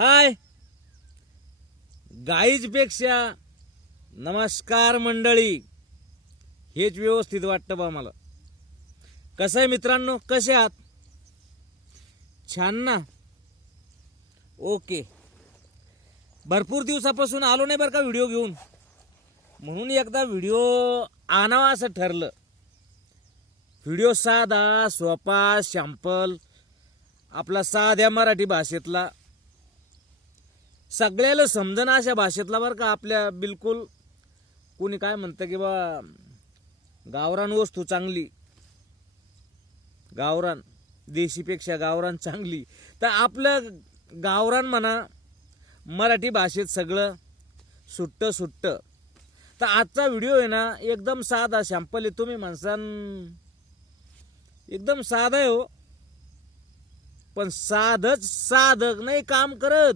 हाय. गाईजपेक्षा नमस्कार मंडळी हेच व्यवस्थित वाटतं बा मला. कसं आहे मित्रांनो? कसे आहात? छान ना? ओके. भरपूर दिवसापासून आलो नाही बरं का व्हिडिओ घेऊन. म्हणून एकदा व्हिडिओ आणावा असं ठरलं. व्हिडिओ साधा सोपा शॅम्पल आपला साध्या मराठी भाषेतला सगळ्याला समजणं अशा भाषेतला बरं का आपल्या बिलकुल कोणी काय म्हणतं की बा गावरान वस्तू चांगली. गावरान देशीपेक्षा गावरान चांगली. तर आपलं गावरान म्हणा मराठी भाषेत सगळं सुट्ट सुट्ट. तर आजचा व्हिडिओ आहे ना एकदम साधा शॅम्पल आहे. तुम्ही माणसान एकदम साधा आहे हो. पण साधच साधक नाही काम करत.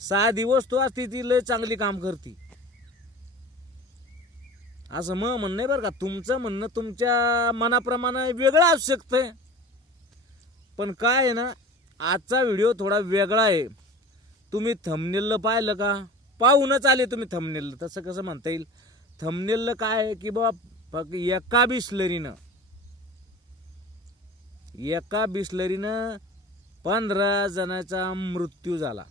साधी वस्तू असती ती लय चांगली काम करते. असं मग म्हणणं आहे बरं का तुमचं म्हणणं तुमच्या मनाप्रमाणे वेगळं असू शकतं पण काय आहे ना आजचा व्हिडिओ थोडा वेगळा आहे. तुम्ही थंबनेलला पाहिलं का? पाहूनच आले तुम्ही थमनेललं तसं कसं म्हणता येईल? थमनेललं काय आहे की बाबा फक्त एका बिस्लरीनं. एका बिस्लरीनं पंधरा जणांचा मृत्यू झाला.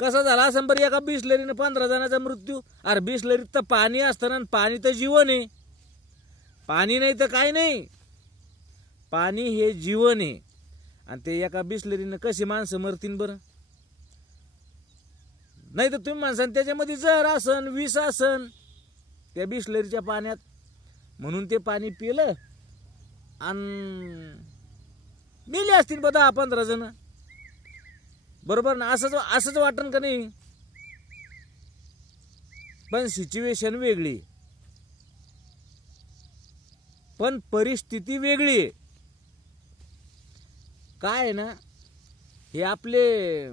कसा झाला असं बरं एका बिसलरीनं पंधरा जणाचा मृत्यू? अरे बिसलरीत तर पाणी असतं ना पाणी तर जीवन आहे. पाणी नाही तर काय नाही. पाणी हे जीवन आहे. आणि ते एका बिसलरीनं कशी माणसं मरतीन बरं? नाही तर तुम्ही माणसान त्याच्यामध्ये जर असन विष असन त्या बिसलरीच्या पाण्यात. म्हणून ते पाणी पिलं आणि मेले असतील बा दहा पंधरा जण. बरोबर ना? असंच असंच वाटन का नाही? पण सिच्युएशन वेगळी. पण परिस्थिती वेगळी आहे. काय आहे ना? हे आपले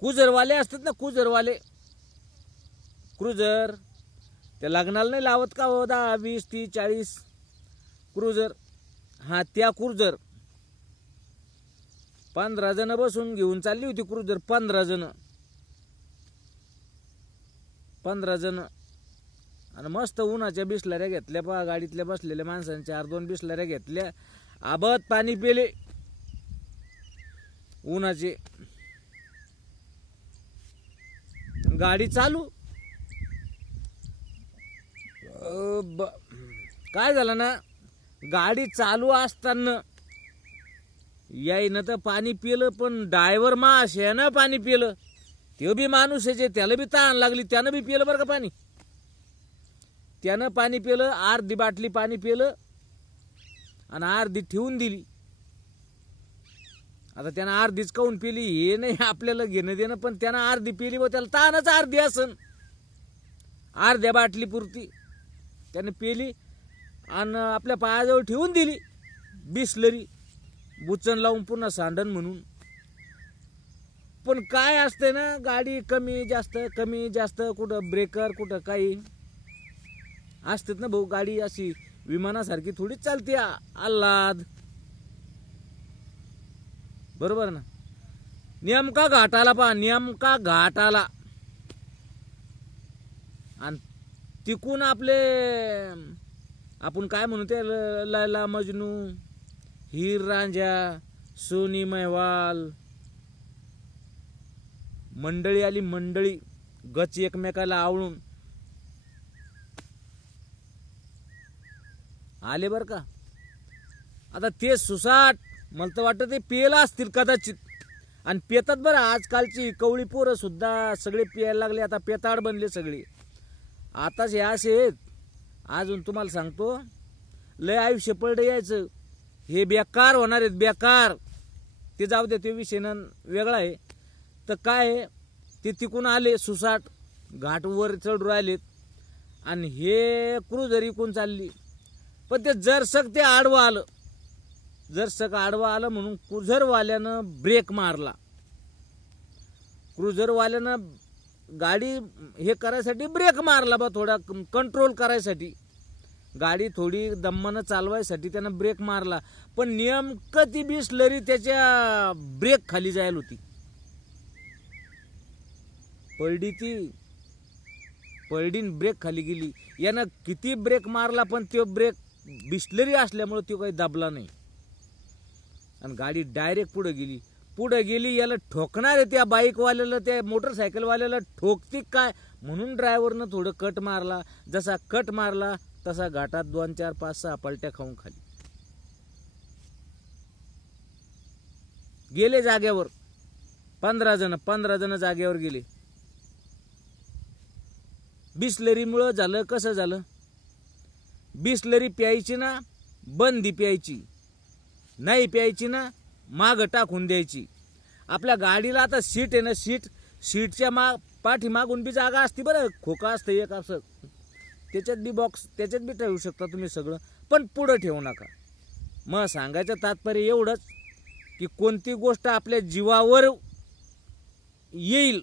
कुजरवाले असतात ना कुजरवाले. क्रुझर. त्या लग्नाला नाही लावत का हो? दहा वीस तीस चाळीस? क्रुझर. हा त्या क्रुझर. पंधरा जण बसून घेऊन चालली होती क्रुजर पंधरा जण. पंधरा जण. आणि मस्त उन्हाच्या बिसलऱ्या घेतल्या पहा गाडीतल्या बसलेल्या माणसांच्या चार दोन बिसलऱ्या घेतल्या. आबत पाणी पेले. उन्हाचे. गाडी चालू. ब- काय झालं ना? गाडी चालू असताना यायनं तर पाणी पिलं पण डायव्हर माश यानं पाणी पिलं. तो बी माणूस आहे जे त्याला बी ताण लागली त्यानं बी पिलं बरं का पाणी? त्यानं पाणी पिलं अर्धी बाटली पाणी पिलं आणि अर्धी ठेवून दिली. आता त्यानं अर्धीच काऊन पिली? हे नाही आपल्याला घेणं देणं पण त्यानं अर्धी पिली व त्याला तानच अर्धी असन. अर्ध्या बाटली पुरती. त्यानं पिली आणि आपल्या पायाजवळ ठेवून दिली बिसलरी. बुचन लावून पुन्हा सांडण म्हणून. पण काय असते ना गाडी कमी जास्त कमी जास्त कुठं ब्रेकर कुठं काही. असतात ना भाऊ गाडी अशी विमानासारखी थोडीच चालते आल्हाद. बरोबर ना? नेमका घाटाला पहा नेमका घाटाला. आणि तिकून आपले आपण काय म्हणू ते ल- लैला मजनू? हीर रांझ्या सोनी मेहवाल मंडळी आली मंडळी. गच एकमेकाला आवळून. आले बर का? आता ते सुसाट मला तर वाटतं ते पियला असतील कदाचित. आणि पेतात बरं आजकालची कवळी पोरं सुद्धा सगळे पियायला लागले आता पेताड बनले सगळे. आताच हे असे आहेत. अजून तुम्हाला सांगतो लय आयुष्य पडलं यायचं. हे बेकार होणार आहेत बेकार. ते जाऊ दे ते विषय वेगळा आहे. तर काय आहे, ते तिकून आले सुसाट घाटवर चढू राहिलेत. आणि हे क्रुझर इकून चालली. पण ते जरसक ते आडवं आलं. जरसक आडवं आलं म्हणून क्रुझरवाल्यानं ब्रेक मारला. क्रुझरवाल्यानं गाडी हे करायसाठी ब्रेक मारला बा थोडा कंट्रोल करायसाठी. गाडी थोडी दम्मानं चालवायसाठी त्यानं ब्रेक मारला. पण नेमकं ती बिसलरी त्याच्या ब्रेक खाली जायला होती. पळडी ती पलडीन ब्रेक खाली गेली. यानं किती ब्रेक मारला पण तो ब्रेक बिसलरी असल्यामुळे तो काही दाबला नाही. आणि गाडी डायरेक्ट पुढं गेली. पुढं गेली याला ठोकणार आहे त्या बाईकवाल्याला त्या मोटरसायकलवाल्याला ठोकती काय? म्हणून ड्रायव्हरनं थोडं कट मारला. जसा कट मारला तसा घाटात दोन चार पाच सहा पलट्या खाऊन खाली. गेले जाग्यावर पंधरा जण पंधरा जण जागेवर गेले. बिसलरीमुळं झालं कसं झालं? बिसलरी प्यायची ना बंदी प्यायची. नाही प्यायची ना माग टाकून द्यायची. आपल्या गाडीला आता सीट आहे ना सीट सीटच्या मा पाठीमागून बी जागा असते बरं. खोका असतं एक असं. त्याच्यात बी बॉक्स त्याच्यात बी ठेवू शकता तुम्ही सगळं. पण पुढं ठेवू नका. मग सांगायचं तात्पर्य एवढंच की कोणती गोष्ट आपल्या जीवावर येईल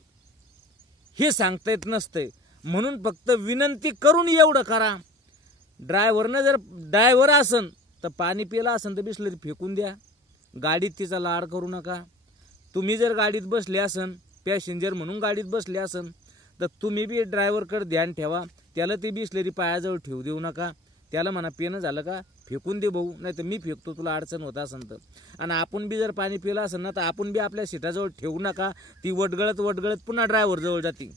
हे सांगता येत नसतंय. म्हणून फक्त विनंती करून एवढं करा. ड्रायव्हरनं जर ड्रायव्हर असन तर पाणी पिलं असन तर बिसलरी फेकून द्या. गाडीत तिचा लाड करू नका. तुम्ही जर गाडीत बसले असन पॅसेंजर म्हणून गाडीत बसले असन तर तुम्ही बी ड्रायव्हरकडे ध्यान ठेवा. त्याला ती बिसलरी पायाजवळ ठेवू देऊ नका. त्याला म्हणा पिणं झालं का? फेकून दे भाऊ नाही तर मी फेकतो तुला अडचण होत असन तर. आणि आपण बी जर पाणी पिलं असेल ना तर आपण बी आपल्या सीटाजवळ ठेवू नका. ती वटगळत वटगळत पुन्हा ड्रायव्हरजवळ जाते.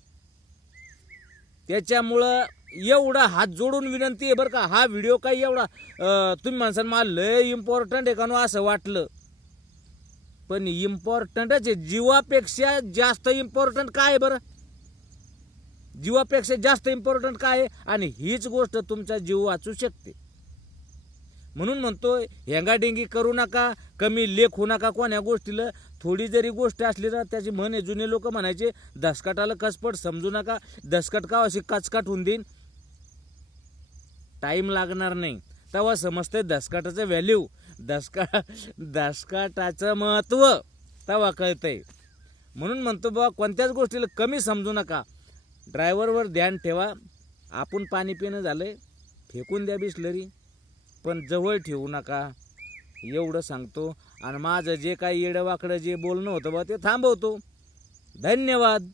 त्याच्यामुळं एवढा हात जोडून विनंती आहे बरं का. हा व्हिडिओ काही एवढा तुम्ही माणसान मला लय इम्पॉर्टंट आहे का नो असं वाटलं. पण इम्पॉर्टंटच आहे जीवापेक्षा जास्त इम्पॉर्टंट काय बरं? जीवापेक्षा जास्त इम्पॉर्टंट काय आहे? आणि हीच गोष्ट तुमचा जीव वाचू शकते. म्हणून म्हणतो हेंगाडेंगी करू नका कमी लेख होऊ नका कोण्या गोष्टीला. थोडी जरी गोष्ट असली ना त्याची म्हण आहे जुने लोक म्हणायचे दसकटाला कसपट समजू नका. दसकट का अशी कचकट होऊन देईन. टाईम लागणार नाही. तेव्हा समजते दसकाटाचं व्हॅल्यू दसका दसकाटाचं महत्त्व तेव्हा कळतंय. म्हणून म्हणतो बाबा कोणत्याच गोष्टीला कमी समजू नका. ड्रायव्हरवर ध्यान ठेवा. आपण पाणी पिणं झालं आहे फेकून द्या बिसलरी. पण जवळ ठेवू नका. एवढं सांगतो. आणि माझं जे काही येडं वाकडं जे बोलणं होतं बा ते थांबवतो. धन्यवाद.